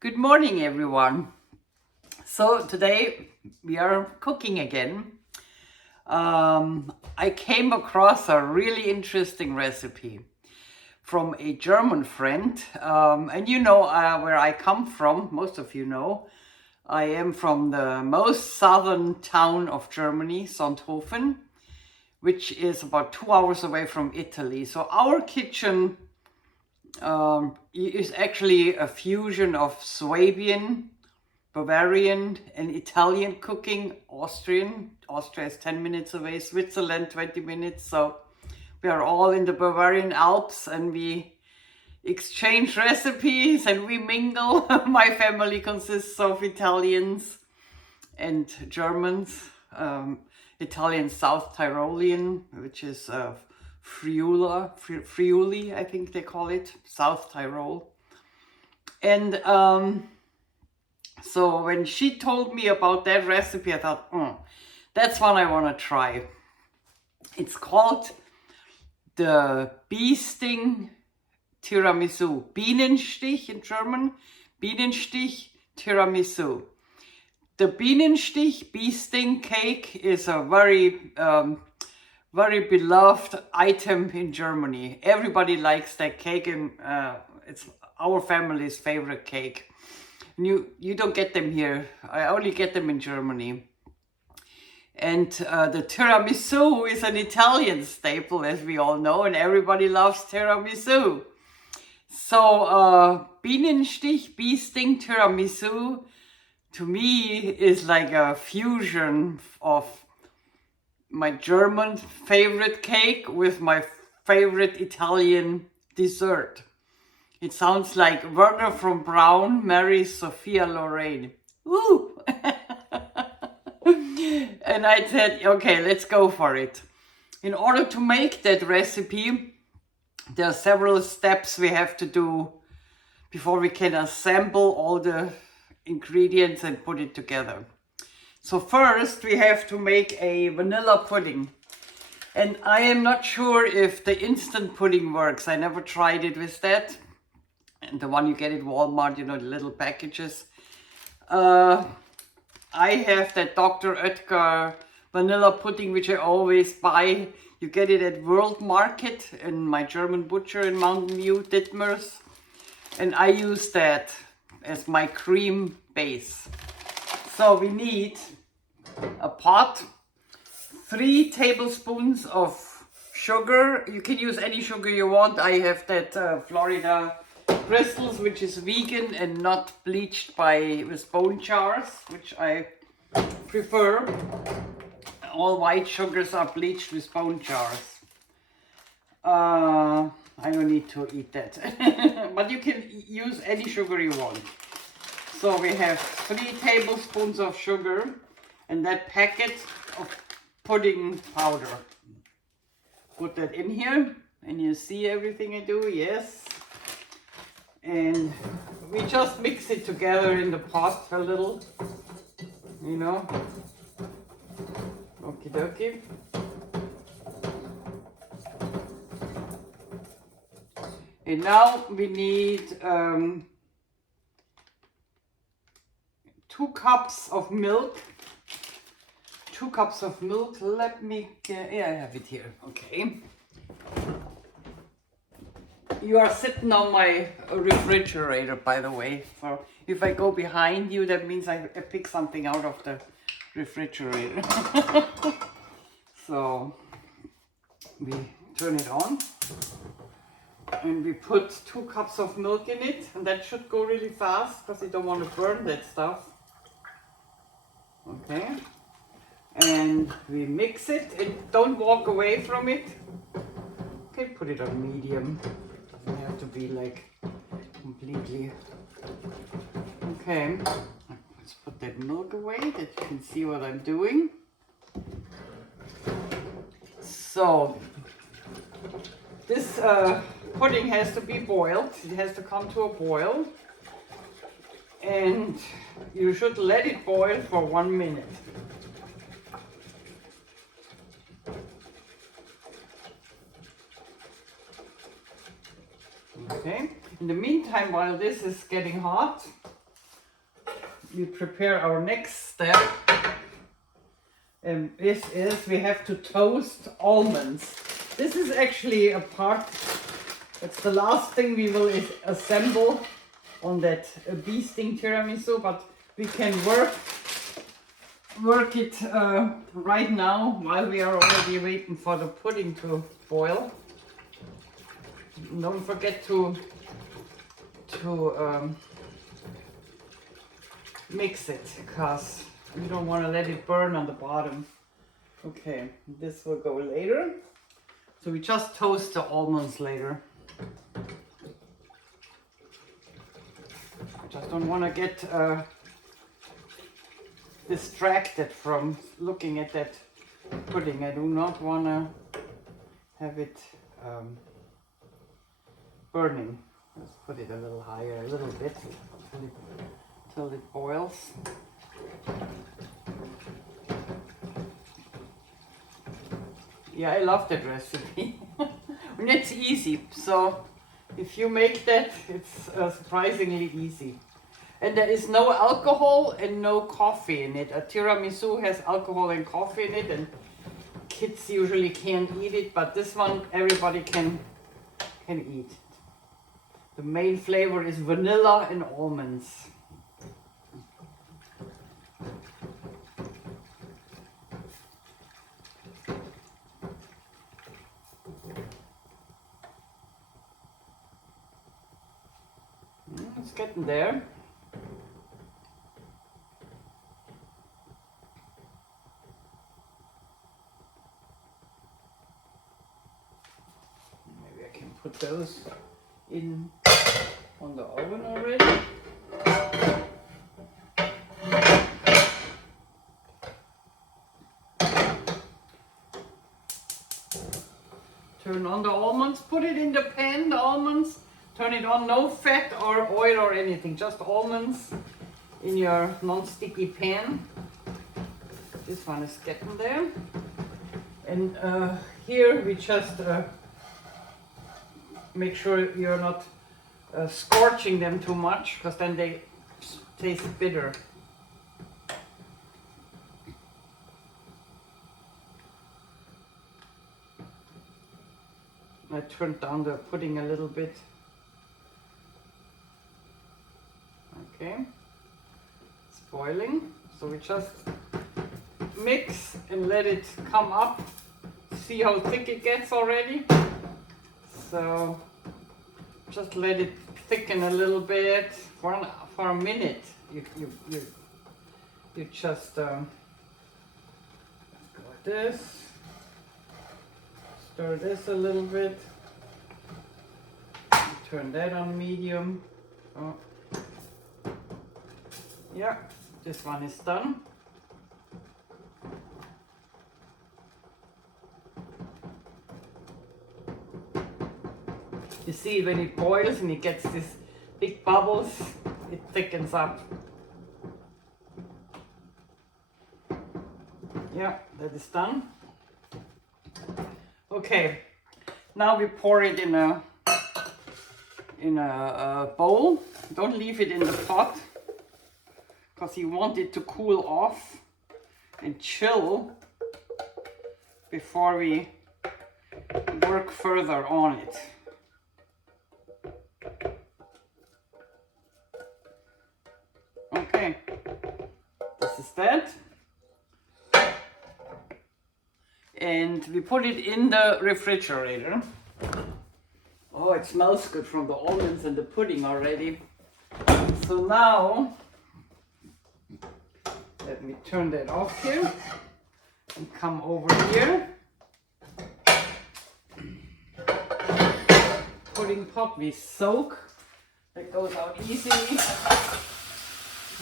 Good morning, everyone. So today we are cooking again. I came across a really interesting recipe from a German friend. And you know where I come from, most of you know. I am from the most southern town of Germany, Sonthofen, which is about 2 hours away from Italy. So our kitchen is actually a fusion of Swabian, Bavarian and Italian cooking, Austrian. Austria is 10 minutes away, Switzerland 20 minutes. So we are all in the Bavarian Alps and we exchange recipes and we mingle. My family consists of Italians and Germans. Italian South Tyrolean, which is Friuli, I think they call it, South Tyrol. And so when she told me about that recipe, I thought, that's one I want to try. It's called the Sting-Tiramisu. Bienenstich in German. Bienenstich Tiramisu. The Bienenstich bee sting cake is a very beloved item in Germany. Everybody likes that cake, and it's our family's favorite cake. You don't get them here. I only get them in Germany. And the tiramisu is an Italian staple, as we all know, and everybody loves tiramisu. So Bienenstich, bee sting tiramisu, to me is like a fusion of my German favorite cake with my favorite Italian dessert. It sounds like Wernher von Braun marries Sophia Loren. Woo! And I said, okay, let's go for it. In order to make that recipe, there are several steps we have to do before we can assemble all the ingredients and put it together. So first we have to make a vanilla pudding. And I am not sure if the instant pudding works. I never tried it with that. And the one you get at Walmart, you know, the little packages. I have that Dr. Oetker vanilla pudding, which I always buy. You get it at World Market in my German butcher in Mountain View, Dittmers. And I use that as my cream base. So we need a pot, 3 tablespoons of sugar. You can use any sugar you want. I have that Florida crystals, which is vegan and not bleached with bone jars, which I prefer. All white sugars are bleached with bone jars. I don't need to eat that, but you can use any sugar you want. So we have 3 tablespoons of sugar and that packet of pudding powder. Put that in here and you see everything I do, yes. And we just mix it together in the pot a little, you know. Okie dokie. And now we need 2 cups of milk. 2 cups of milk. Let me get, yeah, I have it here. Okay. You are sitting on my refrigerator, by the way. So if I go behind you, that means I pick something out of the refrigerator. So we turn it on and we put 2 cups of milk in it, and that should go really fast because you don't want to burn that stuff. Okay. And we mix it and don't walk away from it. Okay, put it on medium. Doesn't have to be like completely. Okay, let's put that milk away that you can see what I'm doing. So this pudding has to be boiled. It has to come to a boil. And you should let it boil for 1 minute. Okay, in the meantime, while this is getting hot, we prepare our next step. And this is, we have to toast almonds. This is actually a part, it's the last thing we will assemble on that Sting-Tiramisu, but we can work it right now while we are already waiting for the pudding to boil. Don't forget to mix it, because you don't want to let it burn on the bottom. Okay, this will go later. So we just toast the almonds later. I just don't want to get distracted from looking at that pudding. I do not want to have it burning. Let's put it a little higher, a little bit, till it boils. Yeah, I love that recipe. And it's easy. So if you make that, it's surprisingly easy. And there is no alcohol and no coffee in it. A tiramisu has alcohol and coffee in it, and kids usually can't eat it, but this one everybody can eat. The main flavor is vanilla and almonds. It's getting there. Maybe I can put those in on the oven already. Turn on the almonds, put it in the pan, the almonds. Turn it on, no fat or oil or anything, just almonds in your non-sticky pan. This one is getting there. And here we just make sure you're not scorching them too much, because then they taste bitter. I turned down the pudding a little bit. Okay, it's boiling, so we just mix and let it come up. See how thick it gets already? So just let it thicken a little bit for a minute. You just go like this. Stir this a little bit. Turn that on medium. Oh. Yeah, this one is done. You see, when it boils and it gets these big bubbles, it thickens up. Yeah, that is done. Okay, now we pour it in a bowl. Don't leave it in the pot, because you want it to cool off and chill before we work further on it. Okay, this is that. And we put it in the refrigerator. Oh, it smells good from the almonds and the pudding already. So now, let me turn that off here and come over here. Pudding pot we soak. That goes out easily.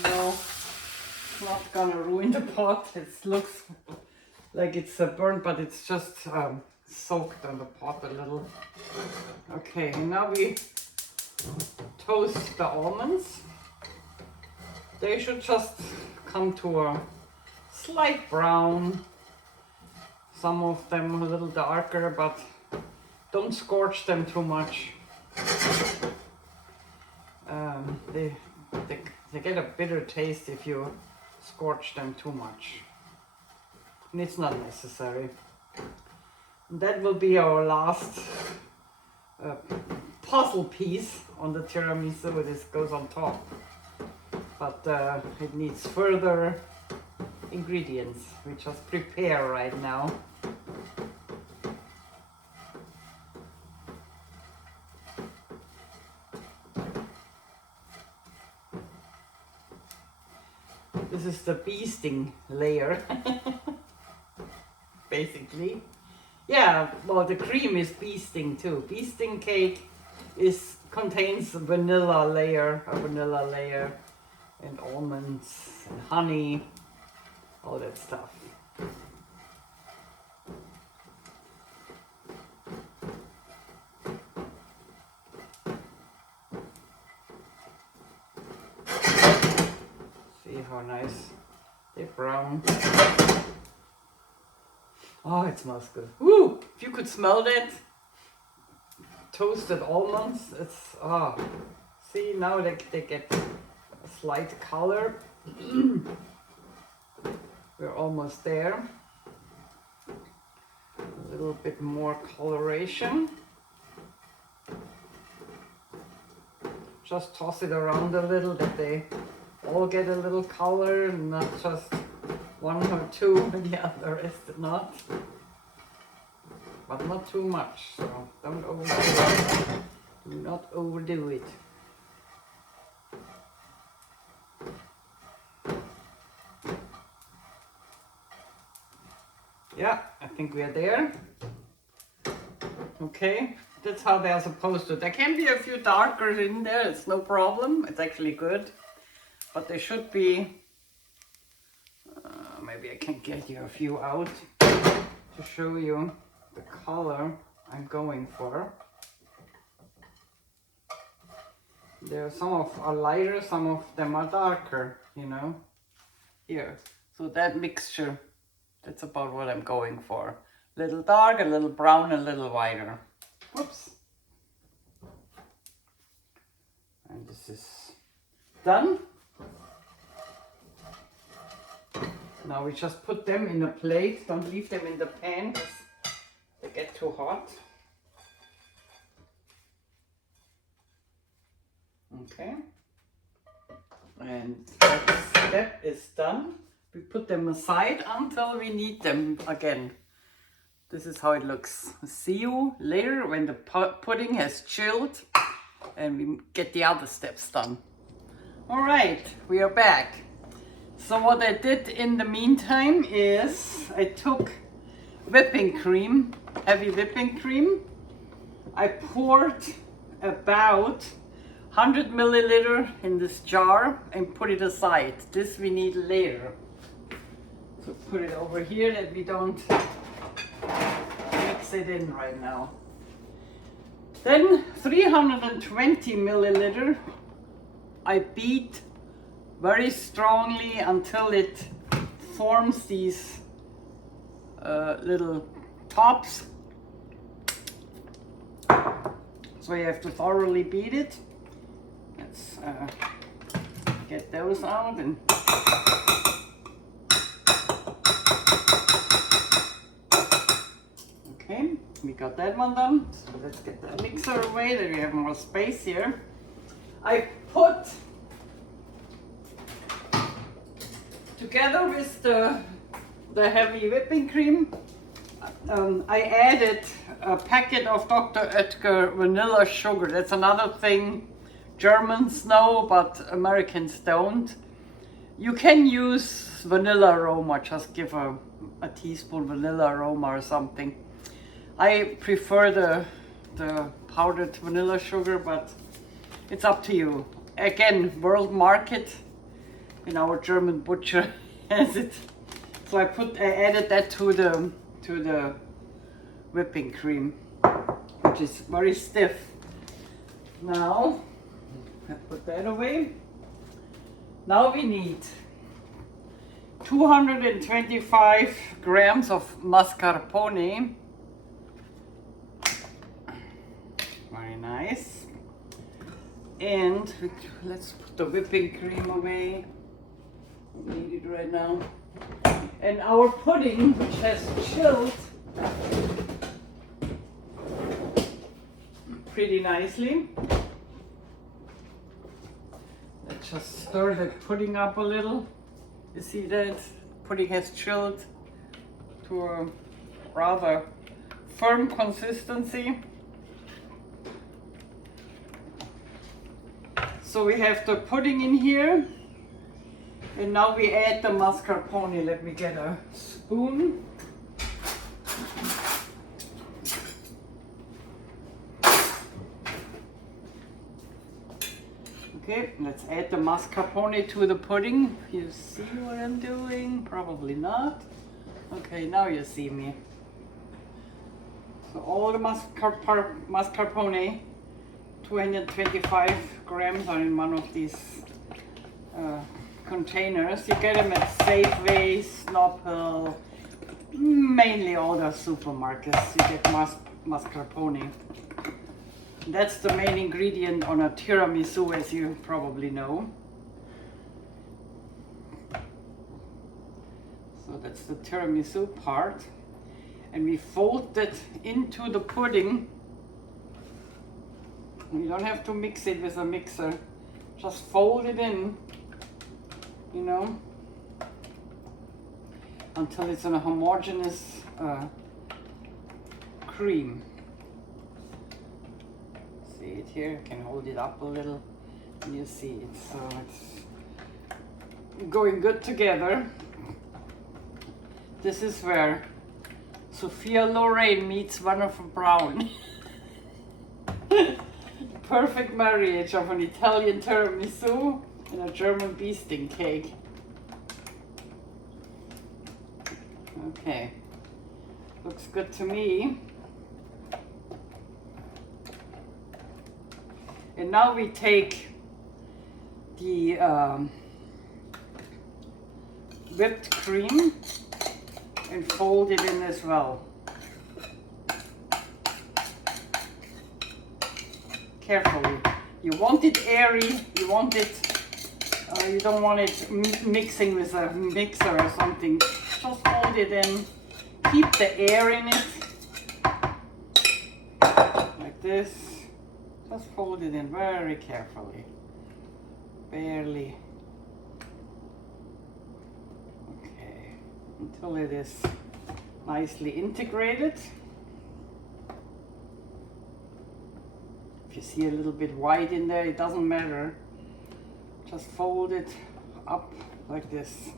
No, it's not gonna ruin the pot. It looks like it's burnt, but it's just soaked on the pot a little. Okay, now we toast the almonds. They should just come to a slight brown. Some of them a little darker, but don't scorch them too much. They They get a bitter taste if you scorch them too much. And it's not necessary. And that will be our last puzzle piece on the tiramisu. This goes on top. But it needs further ingredients, we just prepare right now. This is the bee sting layer, basically. Yeah, well, the cream is bee sting too. Bee sting cake contains a vanilla layer, and almonds and honey, all that stuff. See how nice they're brown. Oh, it smells good. Woo! If you could smell that. Toasted almonds, it's, see, now they get a slight color. We're almost there. A little bit more coloration. Just toss it around a little that they all get a little color and not just one or two and the other rest not. But not too much, so don't overdo it. Do not overdo it. Yeah, I think we are there. Okay, that's how they are supposed to. There can be a few darker in there, it's no problem. It's actually good. But they should be, maybe I can get you a few out to show you the color I'm going for. Some are lighter, some of them are darker, you know, here. So that mixture, that's about what I'm going for. A little dark, a little brown, a little whiter. Whoops. And this is done. Now we just put them in a plate. Don't leave them in the pan, they get too hot. Okay. And that step is done. We put them aside until we need them again. This is how it looks. See you later when the pudding has chilled and we get the other steps done. All right, we are back. So what I did in the meantime is I took whipping cream, heavy whipping cream. I poured about 100 milliliter in this jar and put it aside. This we need later. So put it over here that we don't mix it in right now. Then 320 milliliter I beat very strongly until it forms these little tops. So you have to thoroughly beat it. Let's get those out and okay, we got that one done. So let's get the mixer away, then we have more space here. I put together with the heavy whipping cream, I added a packet of Dr. Oetker vanilla sugar. That's another thing Germans know, but Americans don't. You can use vanilla aroma, just give a teaspoon vanilla aroma or something. I prefer the powdered vanilla sugar, but it's up to you. Again, world market, in our German butcher has it. So I added that to the whipping cream, which is very stiff. Now, I put that away. Now we need 225 grams of mascarpone. Very nice. And let's put the whipping cream away. We need it right now. And our pudding, which has chilled pretty nicely. Let's just stir the pudding up a little. You see that? Pudding has chilled to a rather firm consistency. So we have the pudding in here, and now we add the mascarpone. Let me get a spoon. Okay, let's add the mascarpone to the pudding. You see what I'm doing? Probably not. Okay, now you see me. So all the mascarpone, 225 grams, are in one of these containers. You get them at Safeway, Snopple, mainly all the supermarkets. You get mascarpone. That's the main ingredient on a tiramisu, as you probably know. So that's the tiramisu part. And we fold that into the pudding. You don't have to mix it with a mixer. Just fold it in, you know, until it's a homogeneous cream. See it here? I can hold it up a little and you see it. So it's going good together. This is where Sophia Loren meets Wernher von Braun. Perfect marriage of an Italian tiramisu and a German bee sting cake. Okay, looks good to me. And now we take the whipped cream and fold it in as well. Carefully. You want it airy, you want it, you don't want it mixing with a mixer or something. Just fold it in, keep the air in it, like this. Just fold it in very carefully, barely. Okay, until it is nicely integrated. If you see a little bit white in there, it doesn't matter. Just fold it up like this.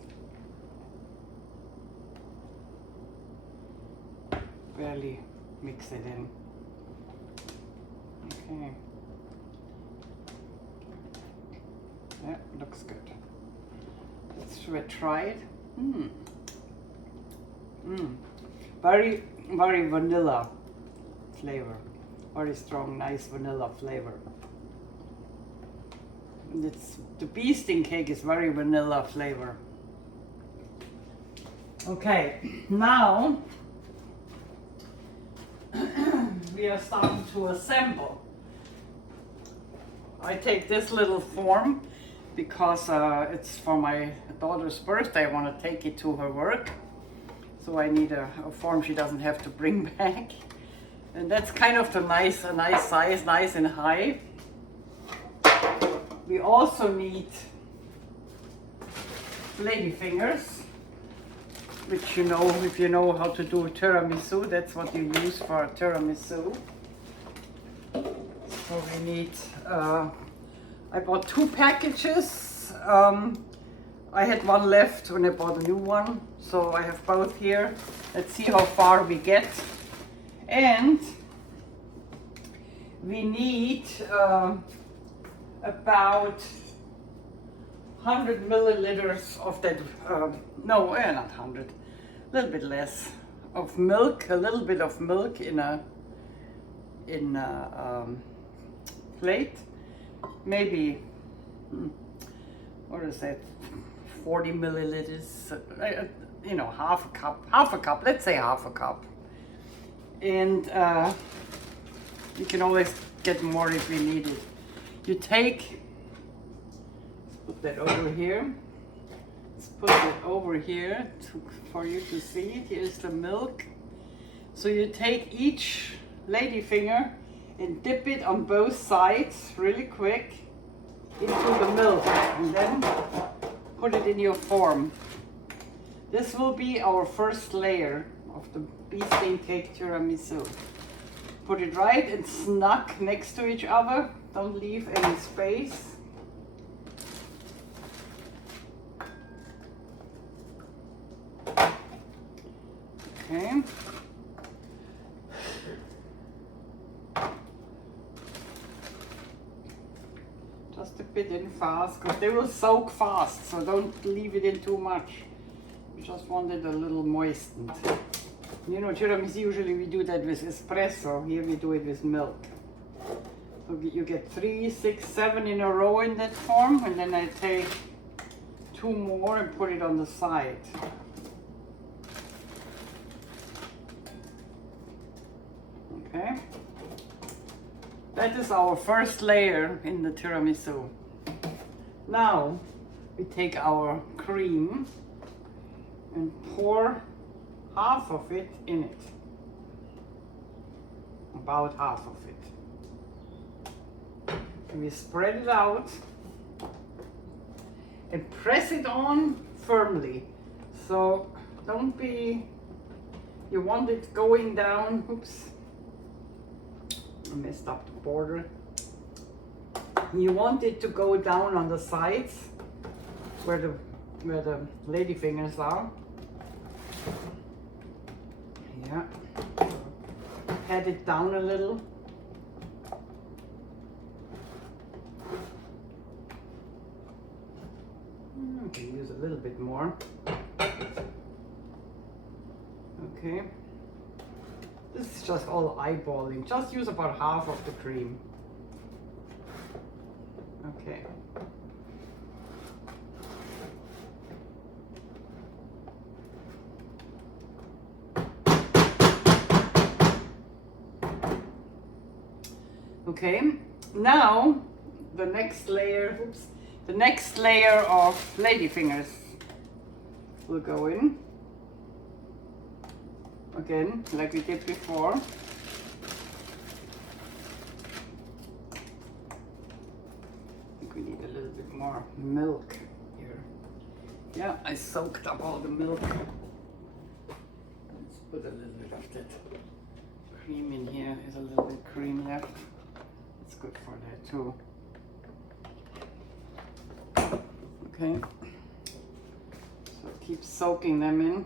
Barely mix it in. Okay. Yeah, looks good. Let's try it. Very, very vanilla flavor. Very strong, nice vanilla flavor. And the bee sting cake is very vanilla flavor. Okay, now we are starting to assemble. I take this little form because it's for my daughter's birthday. I want to take it to her work. So I need a form she doesn't have to bring back. And that's kind of a nice size, nice and high. We also need ladyfingers, which you know, if you know how to do a tiramisu, that's what you use for a tiramisu. So we need, I bought 2 packages. I had one left when I bought a new one, so I have both here. Let's see how far we get. And we need about 100 milliliters of that, no, not 100, a little bit less, of milk, a little bit of milk in a plate. Maybe, what is that, 40 milliliters, you know, half a cup, let's say half a cup. And you can always get more if you need it. You take, let's put that over here. Let's put it over here for you to see it. Here's the milk. So you take each ladyfinger and dip it on both sides really quick into the milk and then put it in your form. This will be our first layer of the bee sting cake tiramisu. Put it right and snug next to each other. Don't leave any space. Okay. Just a bit in fast, because they will soak fast, so don't leave it in too much. You just want it a little moistened. You know, tiramisu, usually we do that with espresso. Here we do it with milk. So you get 3, 6, 7 in a row in that form, and then I take 2 more and put it on the side. Okay, that is our first layer in the tiramisu. Now we take our cream and pour half of it in it, about half of it. And we spread it out and press it on firmly. So don't be, you want it going down, oops. I messed up the border. You want it to go down on the sides where the ladyfingers are. Yeah. Pat it down a little. I can use a little bit more. Okay. This is just all eyeballing. Just use about half of the cream. Okay. Okay. Now the next layer, oops, the next layer of ladyfingers will go in. Again, like we did before. I think we need a little bit more milk here. Yeah, I soaked up all the milk. Let's put a little bit of that cream in here. There's a little bit cream left. It's good for that too. Okay. So keep soaking them in.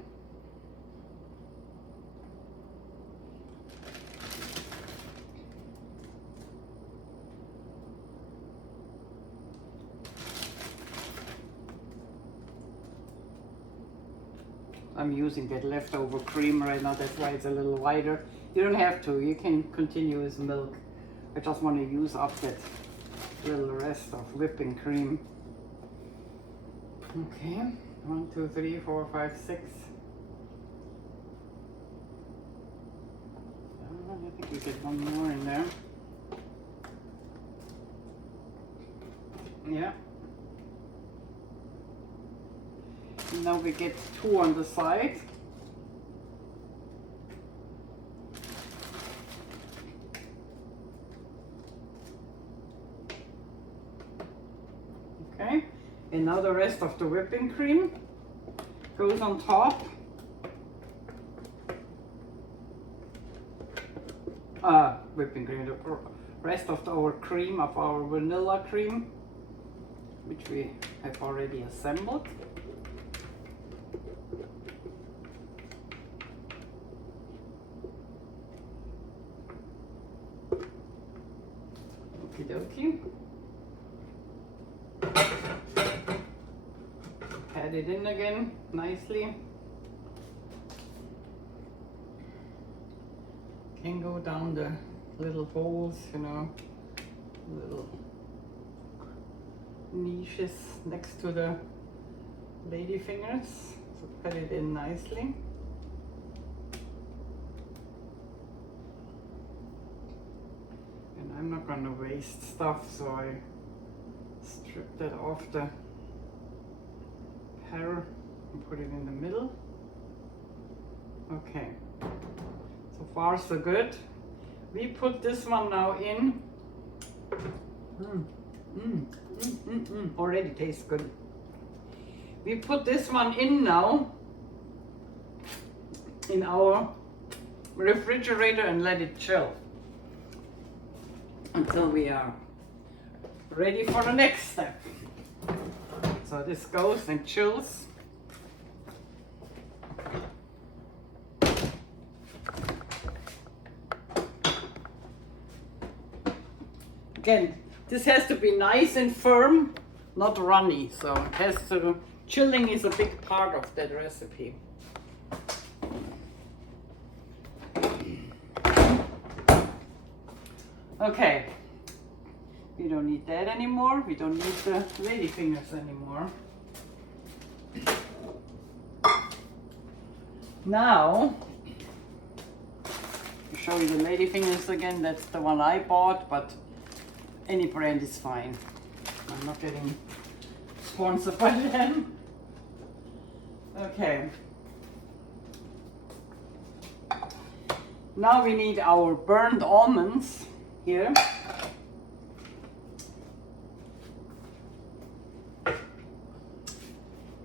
I'm using that leftover cream right now, that's why it's a little wider. You don't have to, you can continue with milk. I just want to use up that little rest of whipping cream. Okay, 1, 2, 3, 4, 5, 6. I think we get one more in there. Yeah. Now we get 2 on the side. Okay, and now the rest of the whipping cream goes on top. Whipping cream, the rest of our cream, of our vanilla cream, which we have already assembled. Okie dokie. Pat it in again nicely. Can go down the little holes, you know, little niches next to the ladyfingers. So pat it in nicely. And I'm not gonna waste stuff, so I strip that off the pear and put it in the middle. Okay, so far so good. We put this one now in. Already tastes good. We put this one in now in our refrigerator and let it chill until we are ready for the next step. So this goes and chills. Again, this has to be nice and firm, not runny. So it has to, chilling is a big part of that recipe. Okay, we don't need that anymore. We don't need the ladyfingers anymore. Now, to show you the ladyfingers again, that's the one I bought, but any brand is fine. I'm not getting sponsored by them. Okay. Now we need our burnt almonds here.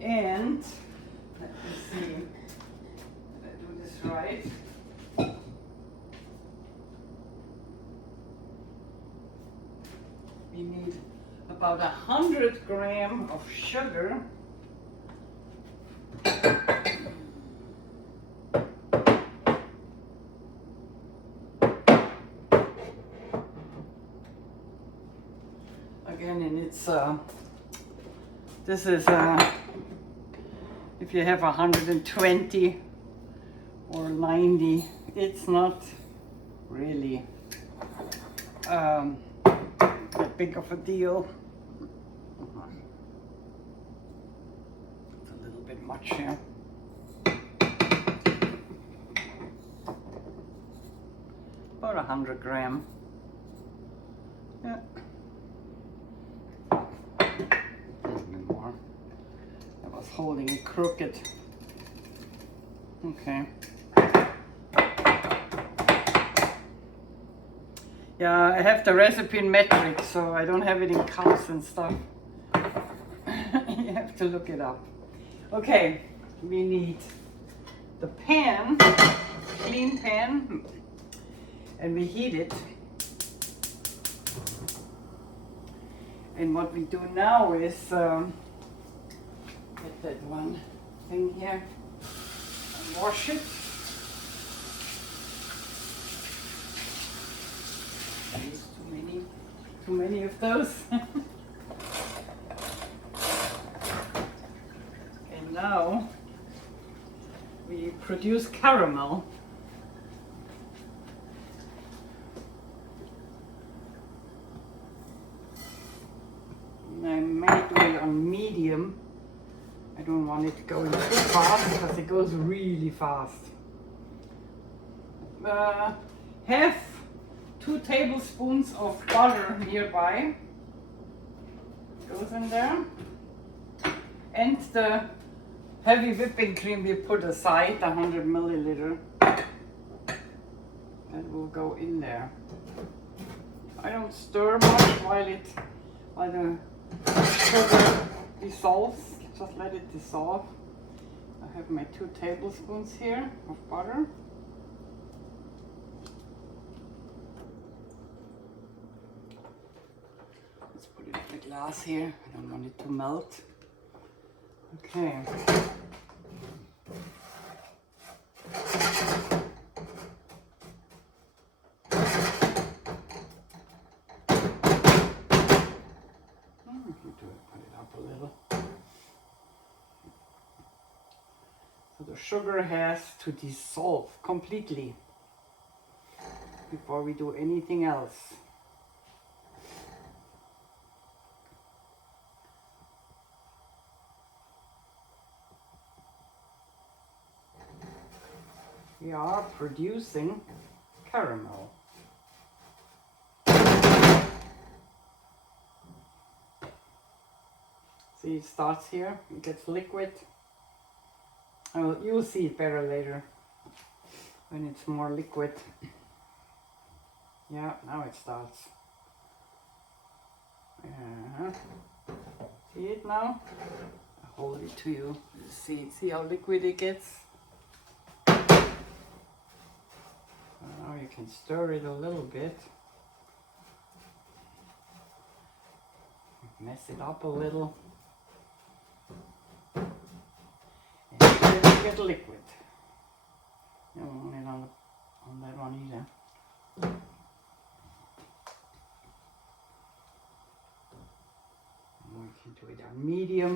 And let me see if I do this right. We need about 100 grams of sugar. Again, and it's this is if you have 120 or 90, it's not really that big of a deal. It's a little bit much here. About 100 grams. Yeah. More. I was holding it crooked. Okay. Yeah, I have the recipe in metric, so I don't have it in cups and stuff. You have to look it up. Okay, we need the pan, clean pan, and we heat it. And what we do now is get that one thing here and wash it. There's too many of those. And now we produce caramel. I might do it on medium. I don't want it going too fast because it goes really fast. Have 2 tablespoons of butter nearby. Goes in there. And the heavy whipping cream we put aside, the 100 milliliter. That will go in there. I don't stir much while the sugar dissolves. Just let it dissolve. I have my 2 tablespoons here of butter. Let's put it in the glass here. I don't want it to melt. Okay. Put it up a little. So the sugar has to dissolve completely before we do anything else. We are producing caramel. See, it starts here, it gets liquid. Oh, you'll see it better later when it's more liquid. Yeah, now it starts. See it now? I'll hold it to you. See how liquid it gets? Now you can stir it a little bit. Mess it up a little. And it get liquid. You don't want it on that one either. We can do it on medium.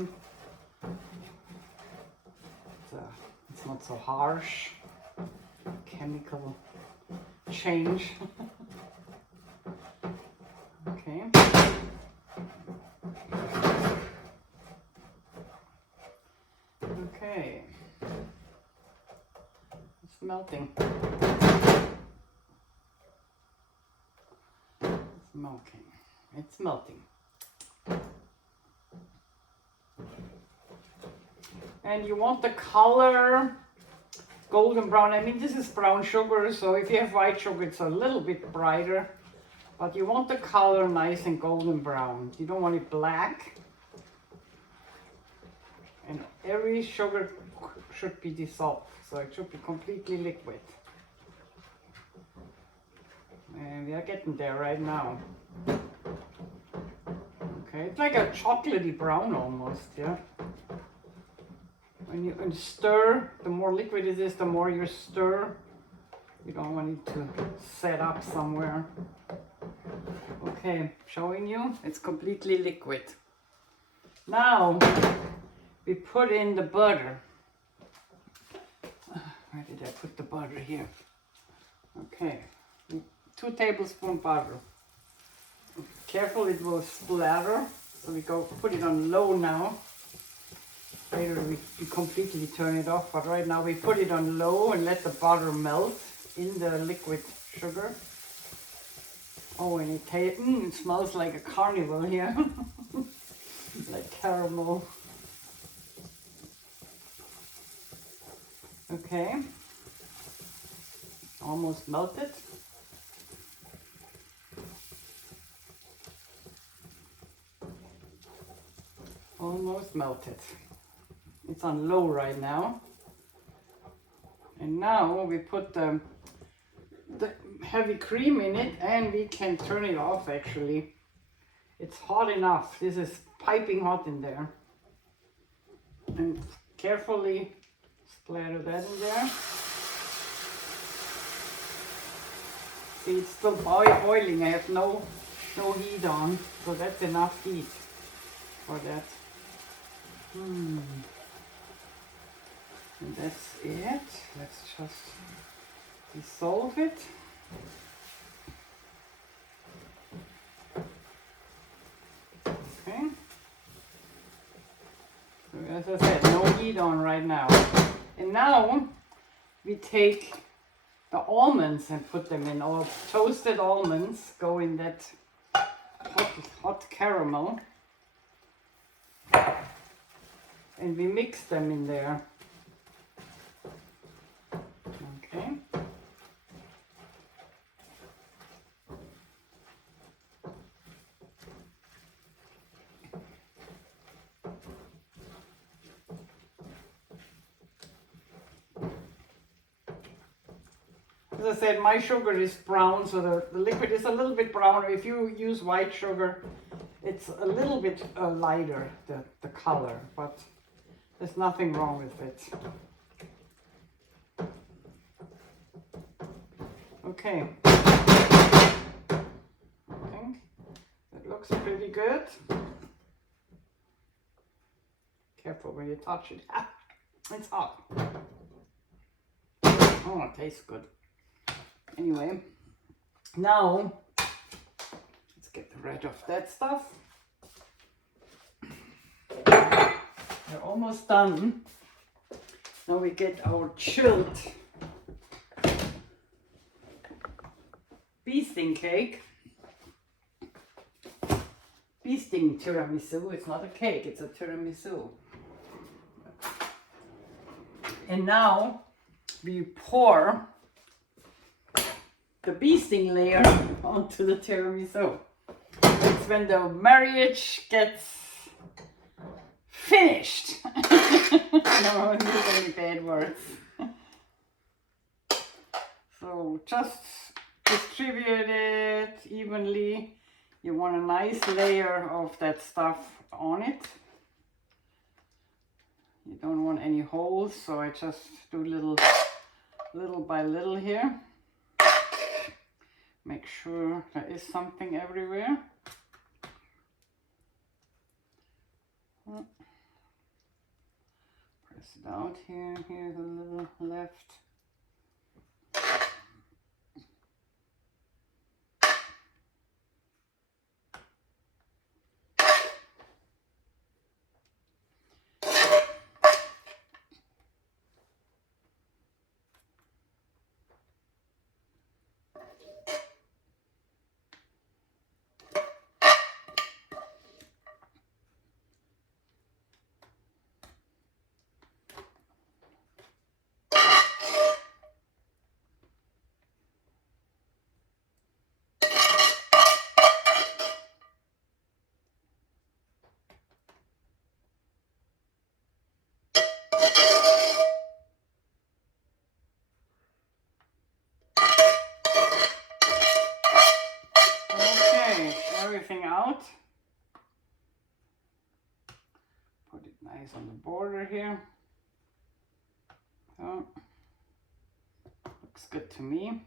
It's not so harsh. Chemical change. Okay. Okay. It's melting. It's melting. It's melting. And you want the color golden brown. I mean, this is brown sugar, so if you have white sugar, it's a little bit brighter. But you want the color nice and golden brown. You don't want it black. And every sugar should be dissolved, so it should be completely liquid. And we are getting there right now. Okay, it's like a chocolatey brown almost, yeah. When you stir, the more liquid it is, the more you stir. You don't want it to set up somewhere. Okay, showing you, it's completely liquid. Now, we put in the butter. Where did I put the butter? Here. Okay, 2 tablespoons butter. Careful, it will splatter. So we put it on low now. Later we completely turn it off, but right now we put it on low and let the butter melt in the liquid sugar. Oh, and it smells like a carnival here. Like caramel. Okay. Almost melted. Almost melted. It's on low right now. And now we put the heavy cream in it, and we can turn it off actually. It's hot enough. This is piping hot in there. And carefully splatter that in there. See, it's still boiling. I have no heat on, so that's enough heat for that. And that's it. Let's just dissolve it. Okay. So as I said, no heat on right now. And now we take the almonds and put them in. Our toasted almonds go in that hot caramel. And we mix them in there. Okay. As I said, my sugar is brown, so the liquid is a little bit browner. If you use white sugar, it's a little bit lighter, the color, but there's nothing wrong with it. Okay. I think that looks pretty good. Careful when you touch it. Ah, it's hot. Oh, it tastes good. Anyway, now let's get rid of that stuff. We're almost done. Now we get our chilled bee sting cake. Sting-Tiramisu. It's not a cake, it's a tiramisu. And now we pour the bee sting layer onto the tiramisu. It's when the marriage gets finished. No, I don't use any bad words. So just distribute it evenly. You want a nice layer of that stuff on it. You don't want any holes, so I just do little by little here. Make sure there is something everywhere. Press it out here, here's a little left. Everything out. Put it nice on the border here. So, looks good to me.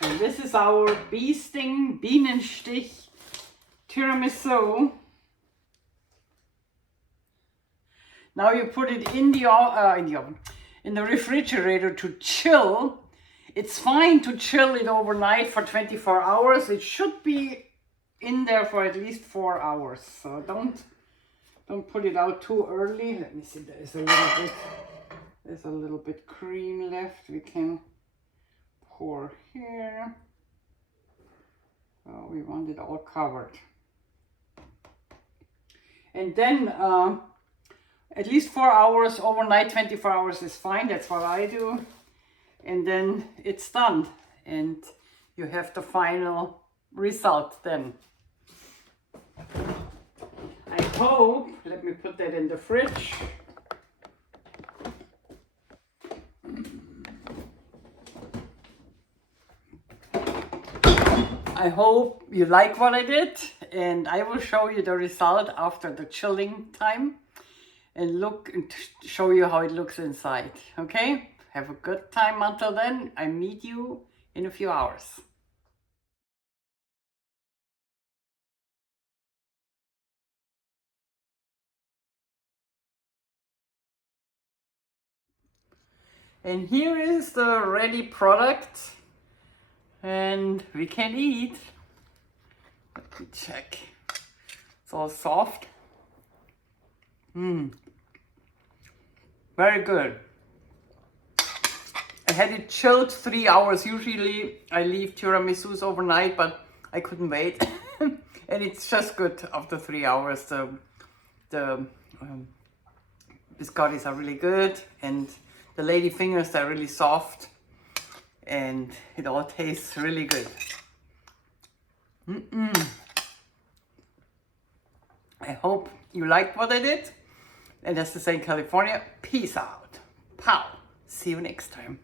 And this is our bee sting Bienenstich tiramisu. Now you put it in the oven, in the refrigerator to chill. It's fine to chill it overnight for 24 hours. It should be in there for at least 4 hours. So don't put it out too early. Let me see, there's a little bit cream left. We can pour here. So we want it all covered. And then at least 4 hours overnight, 24 hours is fine. That's what I do. And then it's done, and you have the final result then. I hope, let me put that in the fridge. I hope you like what I did, and I will show you the result after the chilling time and look and show you how it looks inside, okay? Have a good time until then. I meet you in a few hours. And here is the ready product, and we can eat. Let me check. It's all soft. Very good. I had it chilled 3 hours. Usually I leave tiramisus overnight, but I couldn't wait. And it's just good after 3 hours. The biscottis are really good, and the lady fingers are really soft, and it all tastes really good. I hope you liked what I did. And as they say in California, peace out. Pow. See you next time.